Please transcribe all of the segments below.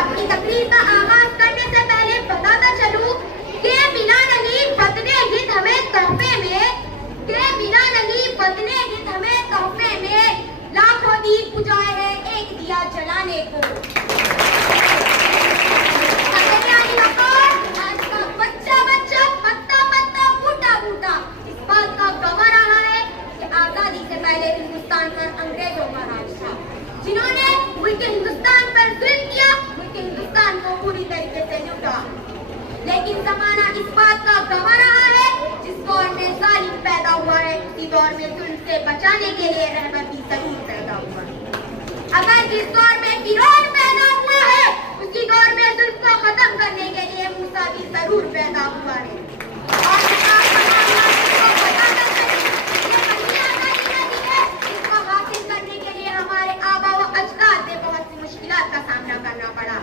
अपनी तकरीर का आगाज करने से पहले बताता चलूं कि बिना नहीं बदने हित हमें तोहफे में, के बिना नहीं बदने हित हमें तोहफे में, लाखों दीप बुझाए हैं एक दिया जलाने को। आज का बच्चा बच्चा, पत्ता पत्ता, बूटा बूटा इस बात का गवाह रहा है कि आजादी से पहले हिंदुस्तान पर अंग्रेजों का राज था, जिन्होंने मुल्क हिंदुस्तान पर जुल्म किया, मुल्क हिंदुस्तान को पूरी तरीके से लूटा। लेकिन जमाना इस बात का गवाह रहा है, जिस दौर में जालिम पैदा हुआ है उसी दौर में जुल्म से बचाने के लिए रहमती जरूर पैदा हुआ है। अगर जिस दौर में फिरौन पैदा हुआ है उसी दौर में जुल्म को खत्म करने के लिए मूसा भी जरूर पैदा हुआ है। और इसको हासिल करने के लिए हमारे आबा व अजदाद ने बहुत सी मुश्किलात का सामना करना पड़ा।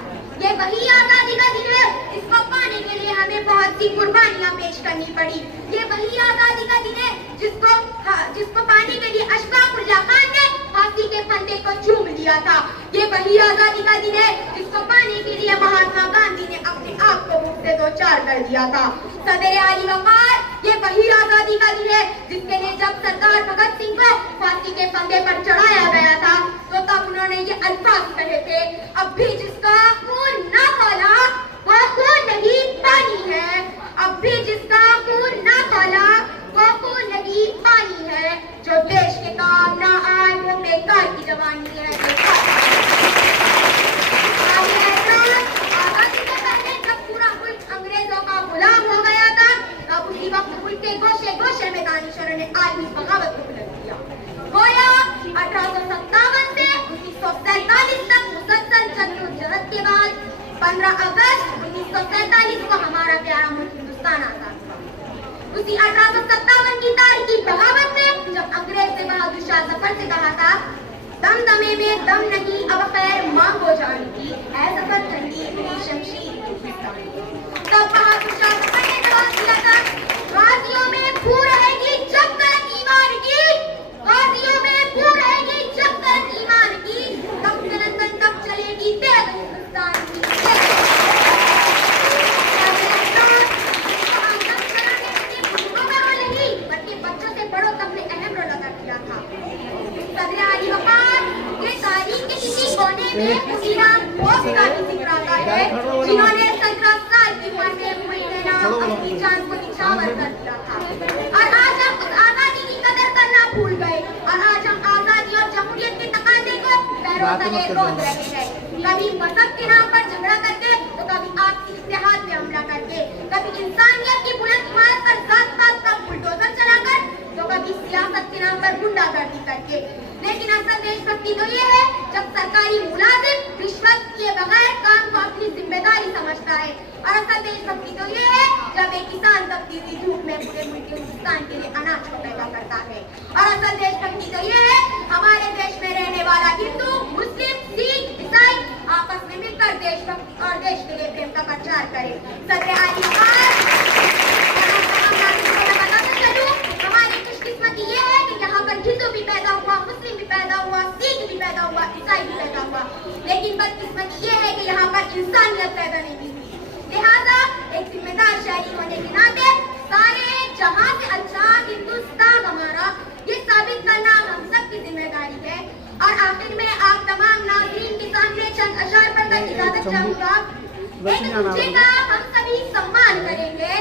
ये वही आजादी का दिन है, इसको पाने के लिए हमें बहुत सी कुर्बानियां पेश करनी पड़ी। ये वही आजादी का दिन है जिसको पाने के लिए अशफाक उल्लाह खान ने फांसी के फंदे को चूम लिया था। ये वही आजादी का दिन है जिसको पाने के लिए महात्मा गांधी ने अपने आप को मुफ्त से दो चार कर दिया था। सदर आली वकार, ये वही आजादी का दिन है जिसके लिए जब सरदार भगत सिंह को फांसी के फंदे पर चढ़ाया गया था तो तब उन्होंने ये अल्फाज कहे थे, अब भी जिसका खून न खौला वो खून नहीं पानी है, अब भी जिसका खून न खौला वो खून नहीं पानी है, जो देश के काम ना आए वो बेकार की जवानी है। आजादी से पहले जब पूरा मुल्क अंग्रेजों का गुलाम हो गया था तब उसी वक्त मुल्क के गोशे गोशे में दानिशोरों ने आलमी बगावत को बुलंद किया। गोया 1857 से 1947 तक मुसलसल जद्दोजहद के बाद 15 अगस्त 1947 को हमारा प्यारा मुल्क हिंदुस्तान आजाद हुआ। उसी 1857 की तारीखी बगावत में जब अंग्रेज ने बहादुर शाह जफर से कहा था, दमदमे में दम नहीं अब खैर मांगो जान की, ऐ जफर ठंडी मेरी शमशीर तब बहादुर शाह जफर ने जवाब दिया था, गाजियों में भू रहेगी जब तक ईमान की, गाजियों में भू रहेगी जब तक ईमान की, तब तलंदन तब चलेगी तेज हिंदुस्तान की। बच्चों से बड़ों तक ने अहम रोल अदा किया था। सदर आली वकार के तारीख के किसी कोने में उसीराम बोस का भी जिक्र आता है, जिन्होंने 17 साल की उम्र में मुल्क के नाम अपनी जान को निछावर कर दिया था। और आज हम उस आजादी की कदर करना भूल गए और आज हम आजादी और जमहूरियत के तकाजे को पैरों तले रोक रहे हैं। कभी मजहब के नाम पर झगड़ा करके तो कभी आपसी इत्तेहाद में हमला करके, कभी इंसानियत की बुलंद इमारत पर जात पात का बुलडोजर चलाकर, तो कभी सियासत के नाम पर गुंडागर्दी करके। लेकिन असल देशभक्ति तो ये है जब सरकारी मुलाजिम रिश्वत किए बगैर काम को अपनी जिम्मेदारी समझता है, और असल देशभक्ति तो ये है जब एक किसान तपती धूप में पूरे मुल्क हिंदुस्तान के लिए अनाज को पैदा करता है, और असल देशभक्ति तो ये है हमारे देश में रहने वाला हिंदू मुस्लिम सिख ईसाई आपस में मिलकर देशभक्ति और देश के लिए प्रेम का प्रचार करे। सदर आली हमारी खुशकिस्मती ये है कि यहाँ पर हिंदू भी पैदा हुआ, मुस्लिम भी पैदा हुआ, सिख भी पैदा हुआ, ईसाई भी पैदा हुआ, लेकिन बदकिस्मती ये है कि यहाँ पर इंसानियत पैदा नहीं हुई। लिहाजा एक जिम्मेदार शहरी होने के नाते सारे जहां से अच्छा हिंदुस्तान हमारा, ये साबित करना हम सबकी जिम्मेदारी है। और आखिर में आप तमाम नाज़रीन के सामने चंद अशआर पढ़कर इजाजत चाहूंगा। एक दूसरे का हम सभी सम्मान करेंगे,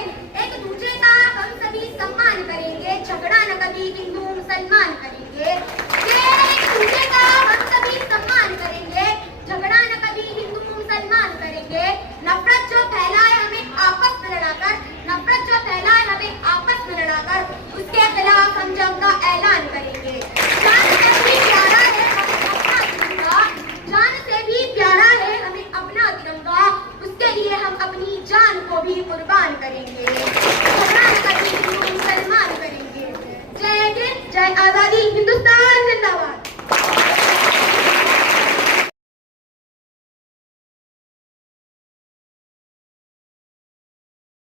एक दूसरे का हम सभी सम्मान करेंगे, झगड़ा न कभी हिंदू मुसलमान करेंगे। एक दूसरे का हम सभी सम्मान करेंगे, झगड़ा न कभी हिंदू मुसलमान करेंगे। नफरत जो फैलाए हमें आपस में लड़ाकर, नफरत जो फैलाए हमें आपस में लड़ाकर, उसके खिलाफ हम जंग का ऐलान करेंगे। जान से भी प्यारा है हमें अपना तिरंगा, जान से भी प्यारा है हमें अपना तिरंगा, उसके लिए हम अपनी जान को भी कुर्बान करेंगे, झगड़ा न कभी हिंदू मुसलमान करेंगे। जय हिंद, जय आजादी, हिंदुस्तान जिंदाबाद।